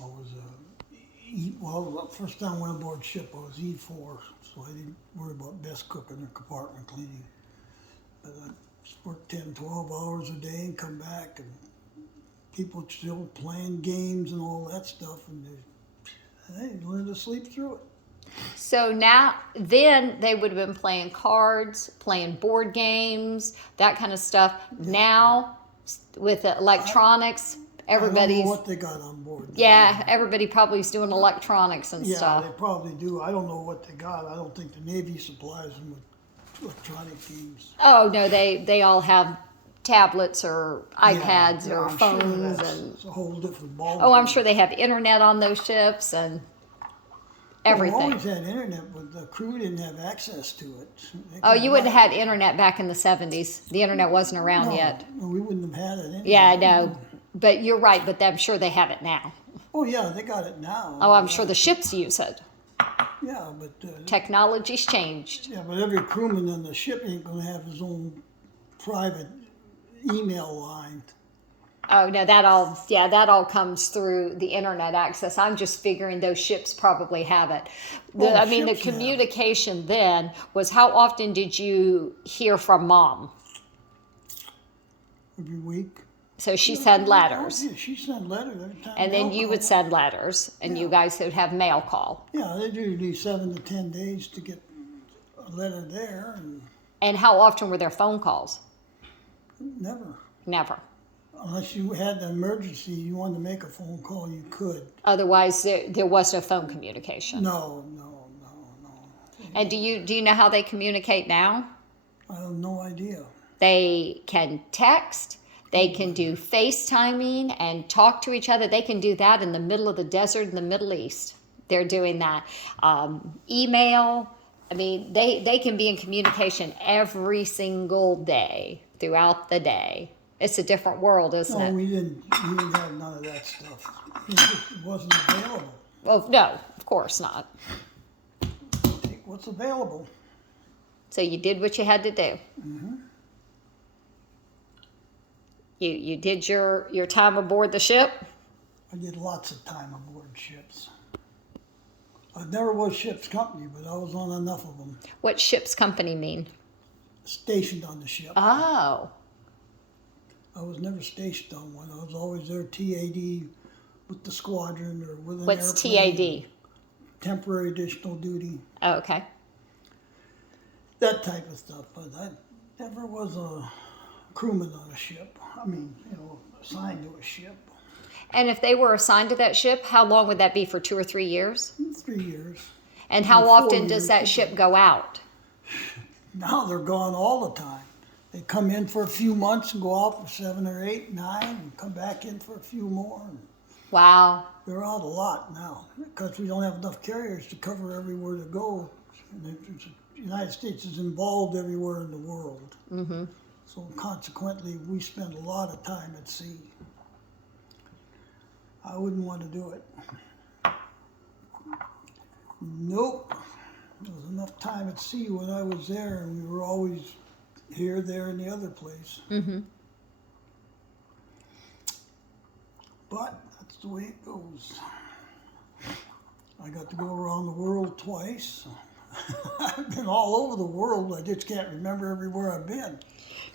I was the first time I went aboard ship, I was E4, so I didn't worry about desk cooking or compartment cleaning. But I worked 10, 12 hours a day and come back, and people still playing games and all that stuff, and they learned to sleep through it. So now, then they would have been playing cards, playing board games, that kind of stuff. Yeah. Now, with electronics, everybody's. I don't know what they got on board. Yeah, everybody probably is doing electronics and stuff. Yeah, they probably do. I don't know what they got. I don't think the Navy supplies them with electronic games. Oh no, they all have tablets or iPads or I'm phones, sure and it's a whole different ball. Oh, I'm sure they have internet on those ships and everything. We always had internet, but the crew didn't have access to it. Oh, you wouldn't have had internet back in the 70s. The internet wasn't around yet. No, we wouldn't have had it anyway. Yeah, I know. But you're right, but I'm sure they have it now. Oh, yeah, they got it now. Oh, I'm sure the ships use it. Yeah, but... Technology's changed. Yeah, but every crewman on the ship ain't going to have his own private email line. Oh, no, that all comes through the internet access. I'm just figuring those ships probably have it. The communication then was, how often did you hear from Mom? Every week. So she sent letters. Yeah, she sent letters every time. And then you would send letters, and you guys would have mail call. Yeah, they usually 7 to 10 days to get a letter there. And how often were there phone calls? Never. Never. Unless you had an emergency, you wanted to make a phone call, you could. Otherwise, there was no phone communication. No. And do you know how they communicate now? I have no idea. They can text. They can do FaceTiming and talk to each other. They can do that in the middle of the desert in the Middle East. They're doing that. Email. I mean, they can be in communication every single day throughout the day. It's a different world, isn't it? No, we didn't have none of that stuff. It wasn't available. Well, no, of course not. Take what's available. So you did what you had to do. Mm-hmm. You did your time aboard the ship? I did lots of time aboard ships. I never was ship's company, but I was on enough of them. What ship's company mean? Stationed on the ship. Oh. I was never stationed on one. I was always there TAD with the squadron or with an What's airplane. TAD? Temporary additional duty. Oh, okay. That type of stuff. But I never was a crewman on a ship. I mean, assigned to a ship. And if they were assigned to that ship, how long would that be, for 2 or 3 years? 3 years. And how often does that ship go out? Now they're gone all the time. They come in for a few months and go out for 7 or 8, 9, and come back in for a few more. Wow. They're out a lot now because we don't have enough carriers to cover everywhere to go. The United States is involved everywhere in the world. Mm-hmm. So consequently, we spend a lot of time at sea. I wouldn't want to do it. Nope. There was enough time at sea when I was there, and we were always here, there, and the other place. Mm-hmm. But that's the way it goes. I got to go around the world twice. I've been all over the world. I just can't remember everywhere I've been.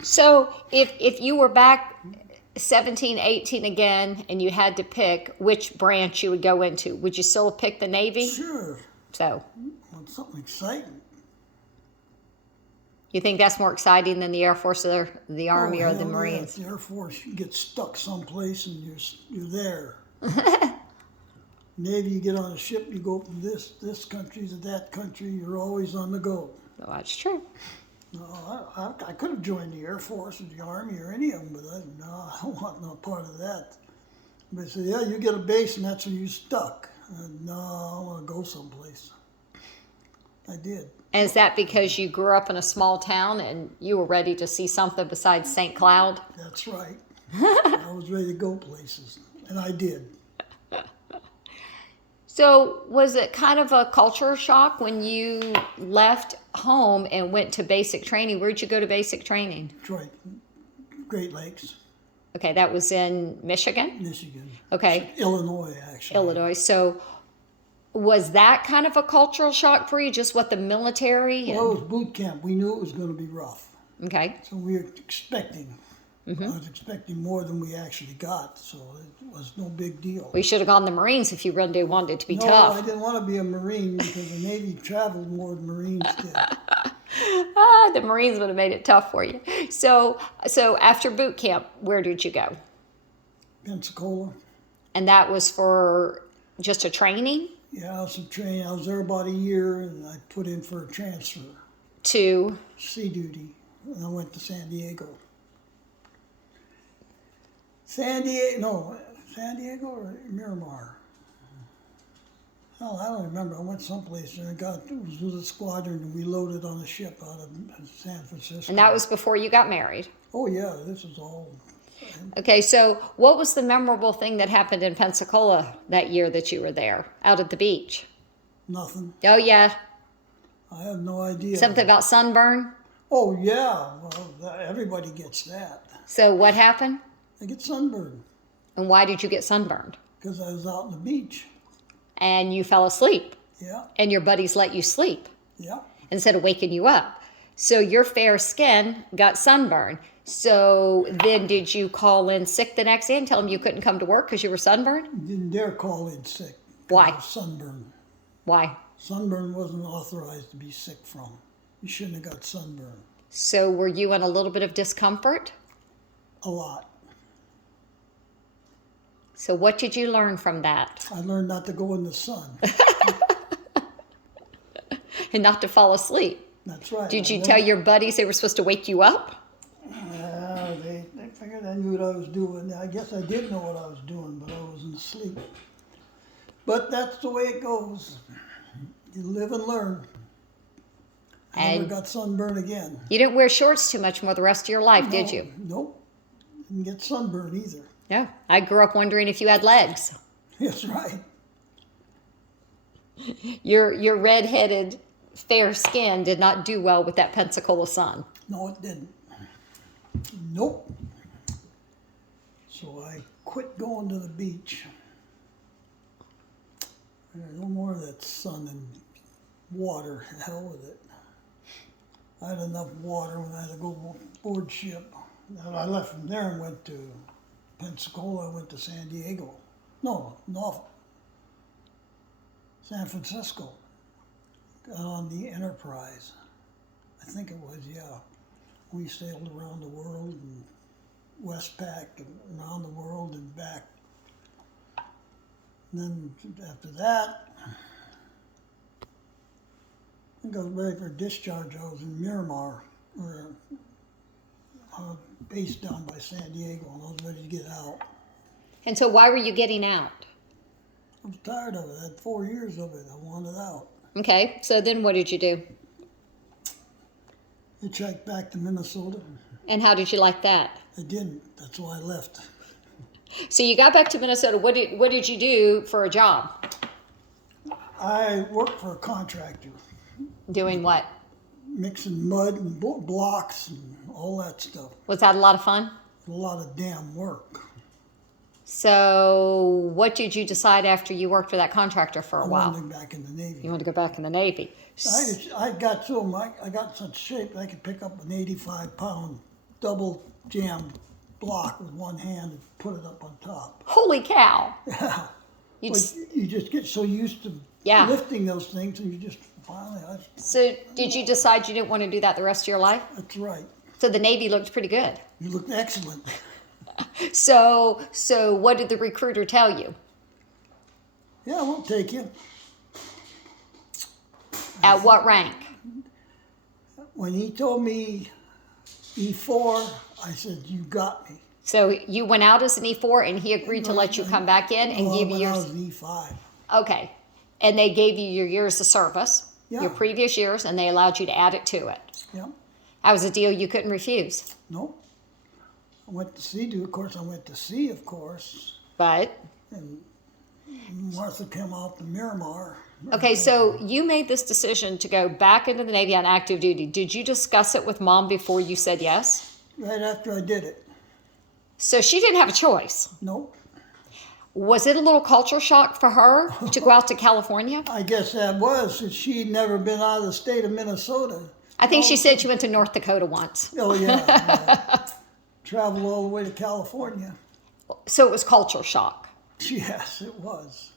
So if you were back 17, 18 again, and you had to pick which branch you would go into, would you still pick the Navy? Sure. So. Want something exciting. You think that's more exciting than the Air Force or the Army or the Marines? Yeah, the Air Force, you get stuck someplace and you're there. Navy, you get on a ship, you go from this country to that country, you're always on the go. Well, that's true. No, I could have joined the Air Force or the Army or any of them, but I don't want no part of that. They said, yeah, you get a base and that's where you're stuck. No, I want to go someplace. I did. And is that because you grew up in a small town and you were ready to see something besides St. Cloud? That's right. I was ready to go places, and I did. So was it kind of a culture shock when you left home and went to basic training? Where'd you go to basic training? Detroit, Great Lakes. Okay, that was in Michigan? Michigan. Okay, Illinois, actually. Illinois. So was that kind of a cultural shock for you, just what the military? Well, it was boot camp. We knew it was going to be rough. Okay. So we were expecting. I was expecting more than we actually got, so it was no big deal. We should have gone the Marines if you really wanted it to be No, tough. I didn't want to be a Marine because the Navy traveled more than Marines did. The Marines would have made it tough for you. So after boot camp, where did you go? Pensacola. And that was for just a training Yeah, I was some training. I was there about a year, and I put in for a transfer, to, sea duty, and I went to San Diego. San Diego or Miramar. Hell, I don't remember. I went someplace and it was with a squadron, and we loaded on a ship out of San Francisco. and that was before you got married. Oh yeah, this is all. Okay, so what was the memorable thing that happened in Pensacola that year that you were there, out at the beach? Nothing. Oh, yeah. I have no idea. Something about sunburn? Oh yeah, well everybody gets that. So what happened? I get sunburned And why did you get sunburned? because I was out on the beach. And you fell asleep, Yeah, and your buddies let you sleep yeah. instead of waking you up. So your fair skin got sunburned. So then did you call in sick the next day and tell them you couldn't come to work because you were sunburned? Didn't dare call in sick. 'Cause Why? I was sunburned. Why? Sunburn wasn't authorized to be sick from. You shouldn't have got sunburn. So were you in a little bit of discomfort? A lot. So what did you learn from that? I learned not to go in the sun. And not to fall asleep. That's right. Did you tell your buddies they were supposed to wake you up? They figured I knew what I was doing. I guess I did know what I was doing, but I wasn't asleep. But that's the way it goes. You live and learn. I never And got sunburn again. you didn't wear shorts too much more the rest of your life, did No, you? Nope. Didn't get sunburn either. No. I grew up wondering if you had legs. That's right. Your red-headed, fair skin did not do well with that Pensacola sun. No, it didn't. Nope. So I quit going to the beach. No more of that sun and water. Hell with it. I had enough water when I had to go board ship. I left from there and went to Pensacola. I went to San Diego. No, San Francisco. Got on the Enterprise. I think it was, yeah. We sailed around the world and Westpac and around the world and back. And then after that, I got ready for discharge. I was in Miramar, based down by San Diego, and I was ready to get out. And so why were you getting out? I was tired of it. I had 4 years of it. I wanted out. Okay, so then what did you do? Hitchhiked back to Minnesota. And how did you like that? I didn't. That's why I left. So you got back to Minnesota. What did you do for a job? I worked for a contractor, Doing what? mixing mud and blocks and all that stuff. Was that a lot of fun? A lot of damn work. So what did you decide after you worked for that contractor for a I while? wanted to get back in the Navy. You wanted to go back in the Navy. I got to them. I got such shape I could pick up an 85-pound double jam block with one hand and put it up on top. Holy cow. Yeah. You But just, you just get so used to Yeah. lifting those things, and you just finally, so did you decide you didn't want to do that the rest of your life? that's right. So the Navy looked pretty good. You look excellent. So what did the recruiter tell you? Yeah, I won't take you. At what rank? When he told me E4, I said, "You got me." So you went out as an E4 and he agreed to let you come back in and give you when I was your, an E5. okay. And they gave you your years of service, your Yeah. previous years, and they allowed you to add it to it. Yeah. That was a deal you couldn't refuse. No. I went to sea. Of course, I went to sea. Of course, But, and Martha came out to Miramar. okay, so you made this decision to go back into the Navy on active duty. Did you discuss it with Mom before you said yes? Right after I did it. So she didn't have a choice. Nope. Was it a little culture shock for her to go out to California? I guess that was, since she'd never been out of the state of Minnesota. I think she said she went to North Dakota once. Oh, yeah. Traveled all the way to California. So it was culture shock. Yes, it was.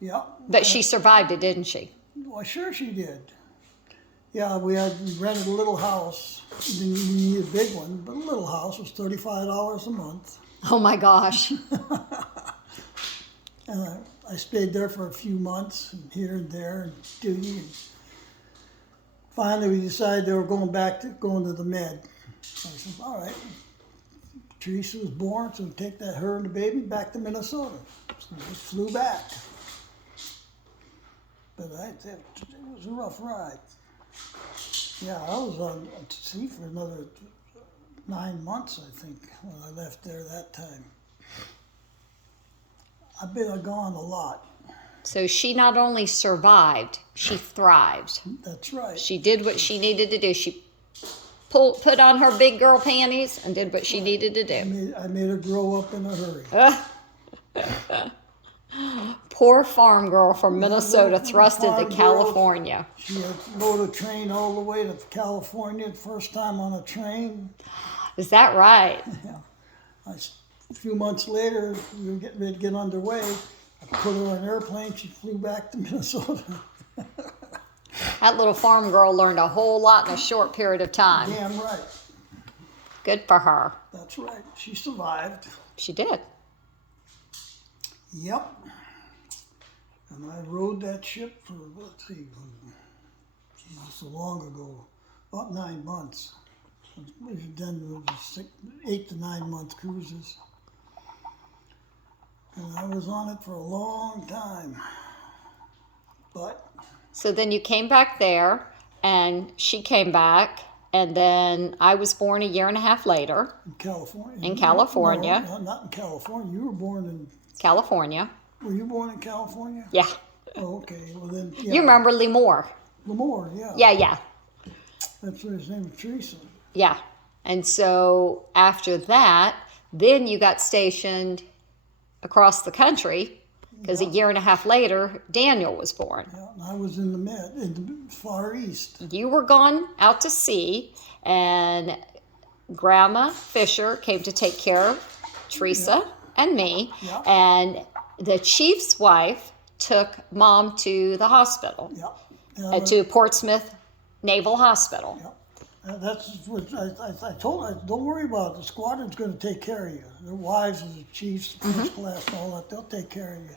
Yeah. But she survived it, didn't she? Well, sure she did. Yeah, we rented a little house. We didn't need a big one, but a little house was $35 a month. Oh my gosh. And I stayed there for a few months, and here and there, and duty. And finally, we decided they were going to the med. So I said, all right. Teresa was born, so we take her and the baby back to Minnesota. So we flew back. But it was a rough ride. Yeah, I was on sea for another 9 months, I think, when I left there that time. I've been gone a lot. So she not only survived, she thrived. That's right. She did what she needed to do. She put on her big girl panties and did what she needed to do. I made her grow up in a hurry. Poor farm girl from Minnesota little thrust into farm girl. California. She had rode a train all the way to California, the first time on a train. Is that right? A few months later, we were getting ready to get underway. I put her on an airplane, she flew back to Minnesota. That little farm girl learned a whole lot in a short period of time. Damn right. Good for her. That's right. She survived. She did. Yep. And I rode that ship for, let's see, geez, so long ago, about 9 months. We've done 8 to 9 month cruises. And I was on it for a long time. But So then you came back there, and she came back, and then I was born a year and a half later. in California. In California. No, not in California. You were born in, California. were you born in California? Yeah. Oh, okay. Well then, yeah. You remember Lemoore? Lemoore, yeah. Yeah. That's what his name was, Teresa. Yeah. And so after that, then you got stationed across the country because a year and a half later, Daniel was born. Yeah, and I was in the Far East. You were gone out to sea, and Grandma Fisher came to take care of Teresa and me, Yeah. and the chief's wife took Mom to the hospital, Yeah. to Portsmouth Naval Hospital. Yeah. That's what I told her, don't worry about it. The squadron's going to take care of you. Their wives and the chiefs, first class, and all that, they'll take care of you.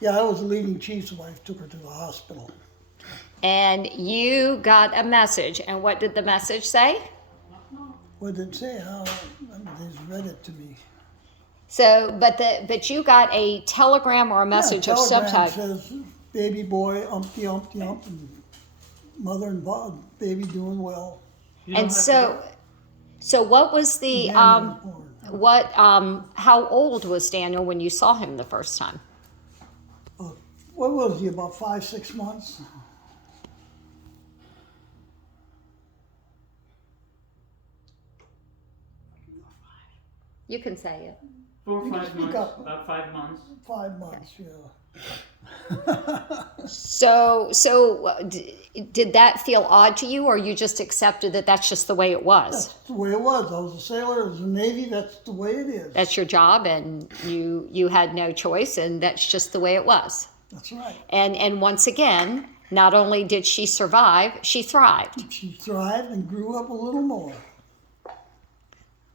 Yeah, I was the leading chief's wife, took her to the hospital. And you got a message, and what did the message say? What did it say? They just read it to me. So, but you got a telegram or a message of some telegram type. says, baby boy, umpty, umpty, ump, and mother and baby doing well. And so what was the Daniel was born. how old was Daniel when you saw him the first time? What was he, about 5, 6 months? You can say it. 4 or You 5 can speak months, up. about 5 months. 5 months, yeah. So did that feel odd to you, or you just accepted that that's just the way it was? That's the way it was. I was a sailor, I was in the Navy, that's the way it is. That's your job, and you had no choice, and that's just the way it was. That's right. And once again, not only did she survive, she thrived. She thrived and grew up a little more.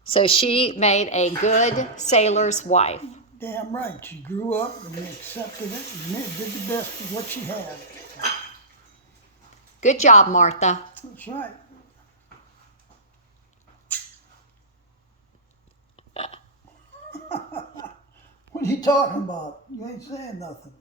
So she made a good sailor's wife. Damn right. She grew up and accepted it and did the best with what she had. Good job, Martha. That's right. What are you talking about? You ain't saying nothing.